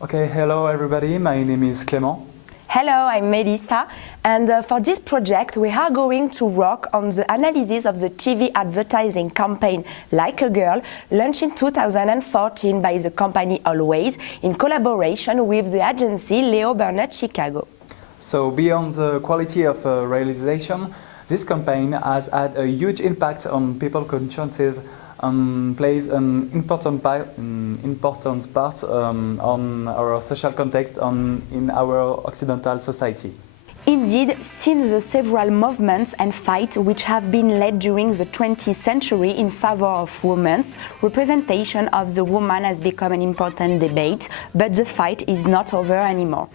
Okay, hello everybody, my name is Clément. Hello, I'm Melissa, and for this project we are going to work on the analysis of the TV advertising campaign Like a Girl, launched in 2014 by the company Always in collaboration with the agency Leo Burnett Chicago. So beyond the quality of realization, this campaign has had a huge impact on people's consciences and plays an important part on our social context and in our Occidental society. Indeed, since the several movements and fights which have been led during the 20th century in favor of women's representation of the woman has become an important debate, but the fight is not over anymore.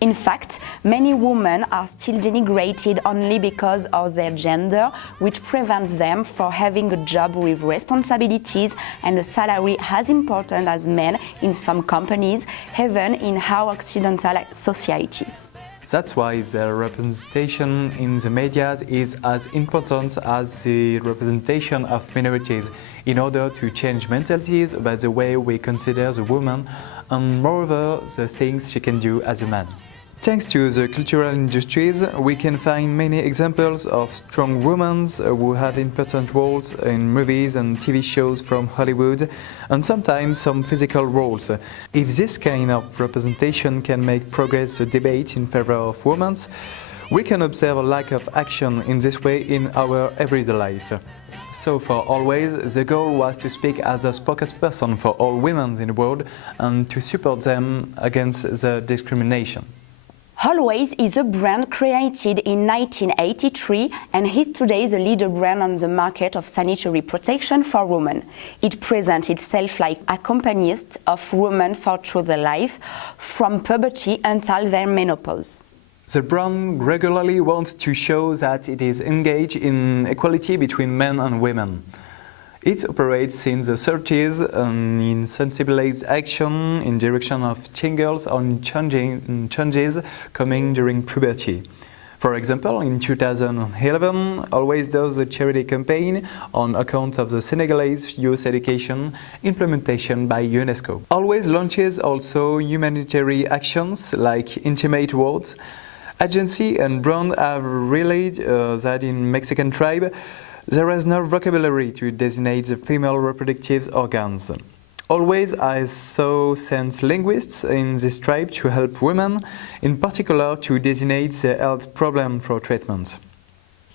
In fact, many women are still denigrated only because of their gender, which prevents them from having a job with responsibilities and a salary as important as men in some companies, even in our Occidental society. That's why their representation in the media is as important as the representation of minorities in order to change mentalities about the way we consider the woman and moreover the things she can do as a man. Thanks to the cultural industries, we can find many examples of strong women who have important roles in movies and TV shows from Hollywood, and sometimes some physical roles. If this kind of representation can make progress the debate in favor of women, we can observe a lack of action in this way in our everyday life. So for Always, the goal was to speak as a spokesperson for all women in the world and to support them against the discrimination. Always is a brand created in 1983 and is today the leader brand on the market of sanitary protection for women. It presents itself like accompanist of women through their life, from puberty until their menopause. The brand regularly wants to show that it is engaged in equality between men and women. It operates since the 30s in sensibilized action in direction of changes on changes coming during puberty. For example, in 2011, Always does a charity campaign on account of the Senegalese youth education implementation by UNESCO. Always launches also humanitarian actions like Intimate Words. Agency and brand have relayed that in Mexican tribe, there is no vocabulary to designate the female reproductive organs. Always has so sent linguists in this tribe to help women, in particular to designate the health problem for treatment.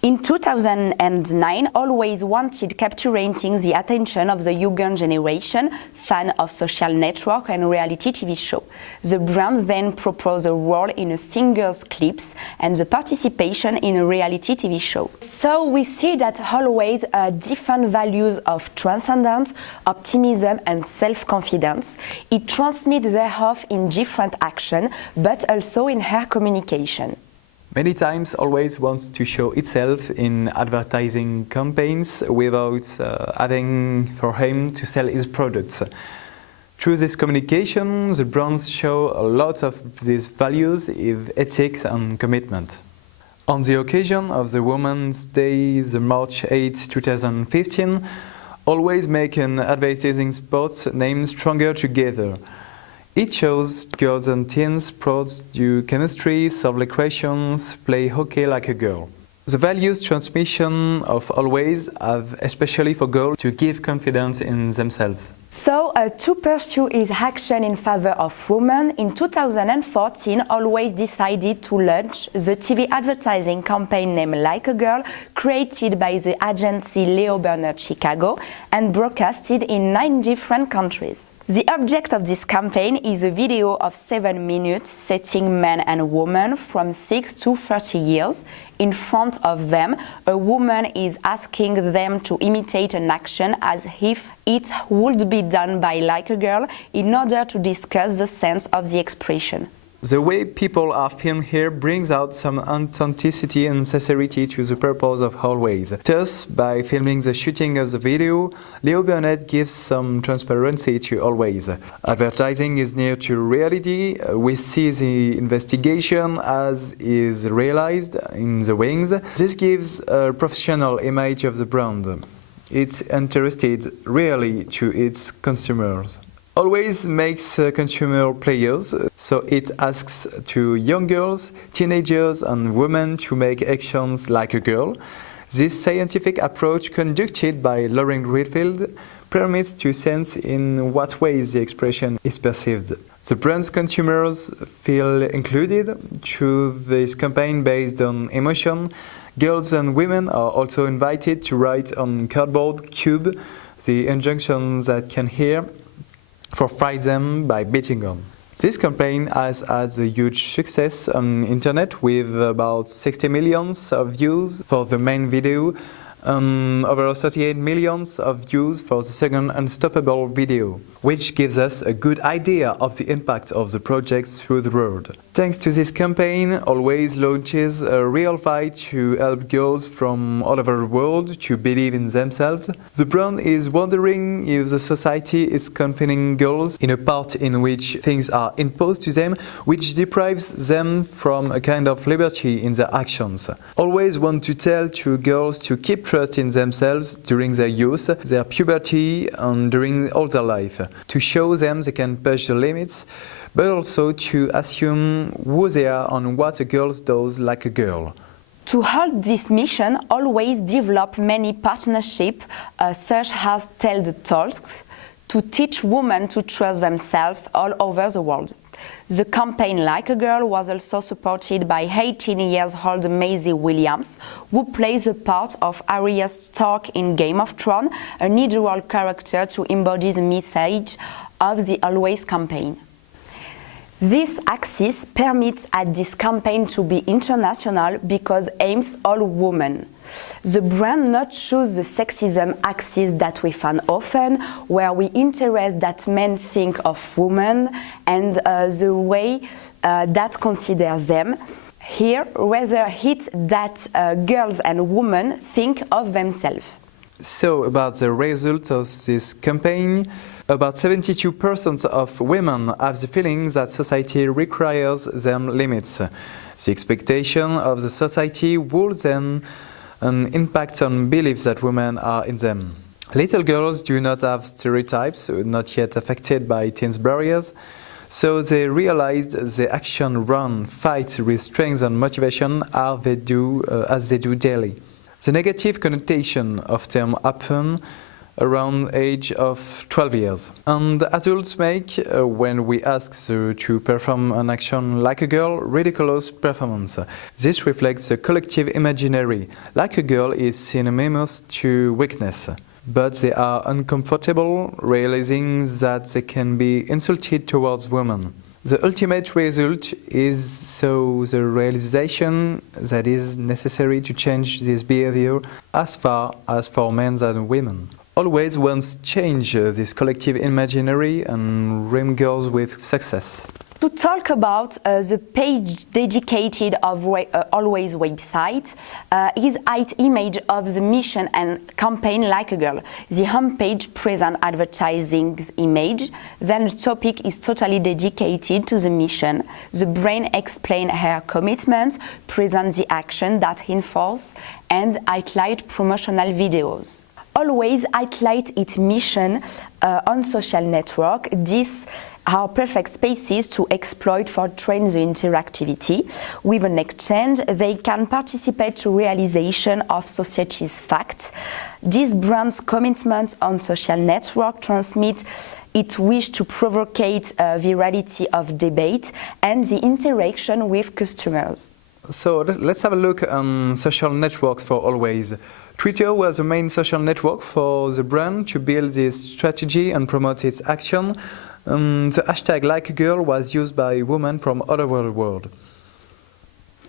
In 2009, Always wanted capturing the attention of the younger generation, fan of social network and reality TV show. The brand then proposed a role in a singer's clips and the participation in a reality TV show. So we see that Always different values of transcendence, optimism and self-confidence. It transmits thereof in different action, but also in her communication. Many times Always wants to show itself in advertising campaigns without having for aim to sell its products. Through this communication, the brands show a lot of these values with ethics and commitment. On the occasion of the Women's Day, the March 8, 2015, Always make an advertising spot named Stronger Together. It shows girls and teens proud to do chemistry, solve equations, play hockey like a girl. The values transmission of Always have especially for goal to give confidence in themselves. So, to pursue his action in favor of women, in 2014 Always decided to launch the TV advertising campaign named Like a Girl, created by the agency Leo Burnett Chicago and broadcasted in 9 different countries. The object of this campaign is a video of 7 minutes setting men and women from 6 to 30 years. In front of them, a woman is asking them to imitate an action as if it would be done by Like a Girl in order to discuss the sense of the expression. The way people are filmed here brings out some authenticity and sincerity to the purpose of Always. Thus, by filming the shooting of the video, Leo Burnett gives some transparency to Always. Advertising is near to reality. We see the investigation as is realized in the wings. This gives a professional image of the brand. It's interested really to its consumers. Always makes consumer players, so it asks to young girls, teenagers and women to make actions like a girl. This scientific approach conducted by Lauren Redfield permits to sense in what ways the expression is perceived. The brand's consumers feel included through this campaign based on emotion. Girls and women are also invited to write on cardboard cube the injunctions that can hear for fight them by beating on. This campaign has had a huge success on internet with about 60 million of views for the main video and over 38 million of views for the second Unstoppable video, which gives us a good idea of the impact of the project through the world. Thanks to this campaign, Always launches a real fight to help girls from all over the world to believe in themselves. The brand is wondering if the society is confining girls in a part in which things are imposed to them, which deprives them from a kind of liberty in their actions. Always want to tell to girls to keep trust in themselves during their youth, their puberty and during all their life, to show them they can push the limits, but also to assume who they are and what a girl does like a girl. To hold this mission, Always develop many partnerships, such as Tell the Talks, to teach women to trust themselves all over the world. The campaign Like a Girl was also supported by 18-year-old Maisie Williams, who plays the part of Arya Stark in Game of Thrones, an ideal character to embody the message of the Always campaign. This axis permits at this campaign to be international because aims all women. The brand not choose the sexism axis that we find often, where we interest that men think of women and the way that consider them. Here, rather hit that girls and women think of themselves. So, about the result of this campaign, about 72% of women have the feeling that society requires them limits. The expectation of the society would then an impact on beliefs that women are in them. Little girls do not have stereotypes, not yet affected by teens' barriers, so they realized the action, run, fight with strength and motivation as they do daily. The negative connotation of term happen around age of 12 years. And adults make, when we ask to perform an action like a girl, ridiculous performance. This reflects the collective imaginary. Like a girl is synonymous to weakness. But they are uncomfortable, realizing that they can be insulted towards women. The ultimate result is so the realization that it is necessary to change this behavior as far as for men and women. Always wants change this collective imaginary and rhyme girls with success. To talk about the page dedicated of Always website is an image of the mission and campaign Like a Girl. The homepage presents advertising image, then the topic is totally dedicated to the mission. The brand explains her commitments, presents the action that enforce, and highlight promotional videos. Always highlight its mission on social network. These are perfect spaces to exploit for train the interactivity. With an exchange, they can participate to realization of society's facts. This brand's commitment on social network transmits its wish to provocate virality of debate and the interaction with customers. So let's have a look on social networks for Always. Twitter was the main social network for the brand to build this strategy and promote its action. The hashtag Like a Girl was used by women from all over the world.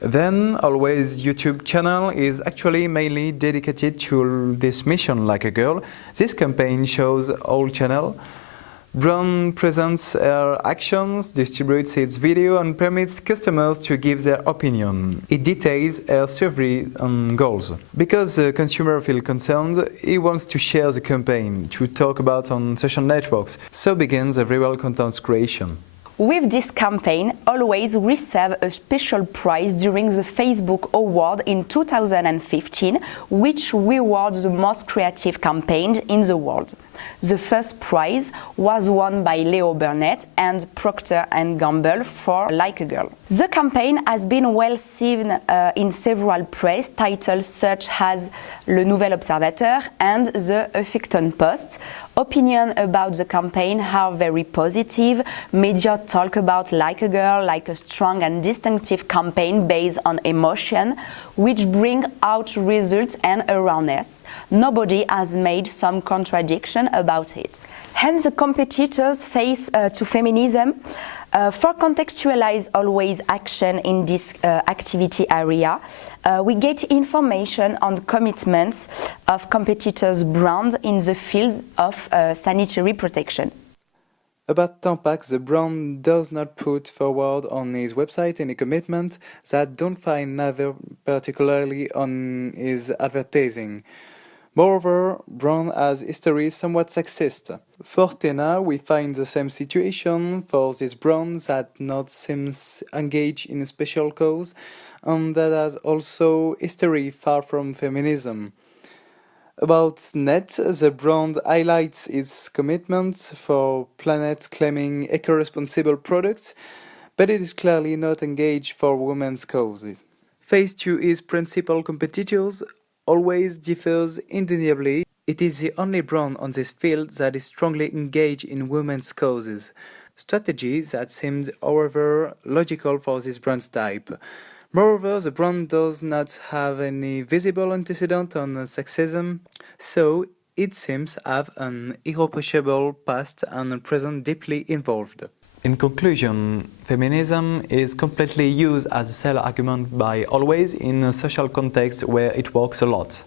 Then Always YouTube channel is actually mainly dedicated to this mission Like a Girl. This campaign shows all channel. Brand presents her actions, distributes its video and permits customers to give their opinion. It details her survey and goals. Because the consumer feels concerned, he wants to share the campaign, to talk about on social networks. So begins the viral content creation. With this campaign, Always received a special prize during the Facebook Award in 2015, which rewards the most creative campaign in the world. The first prize was won by Leo Burnett and Procter & Gamble for Like a Girl. The campaign has been well seen in several press titles such as Le Nouvel Observateur and the Huffington Post. Opinions about the campaign are very positive. Media talk about Like a Girl like a strong and distinctive campaign based on emotion, which bring out results and awareness. Nobody has made some contradiction about it. Hence, the competitors face to feminism. For contextualize always action in this activity area, we get information on commitments of competitors' brand in the field of sanitary protection. About Tampax, the brand does not put forward on his website any commitment that don't find neither particularly on his advertising. Moreover, brand has history somewhat sexist. For Tena, we find the same situation for this brand that not seems engaged in a special cause and that has also history far from feminism. About Net, the brand highlights its commitment for planet claiming eco-responsible products, but it is clearly not engaged for women's causes. Faced to its principal competitors, Always differs undeniably. It is the only brand on this field that is strongly engaged in women's causes. Strategy that seemed, however, logical for this brand's type. Moreover, the brand does not have any visible antecedent on sexism, so it seems have an irreproachable past and present deeply involved. In conclusion, feminism is completely used as a sell argument by Always in a social context where it works a lot.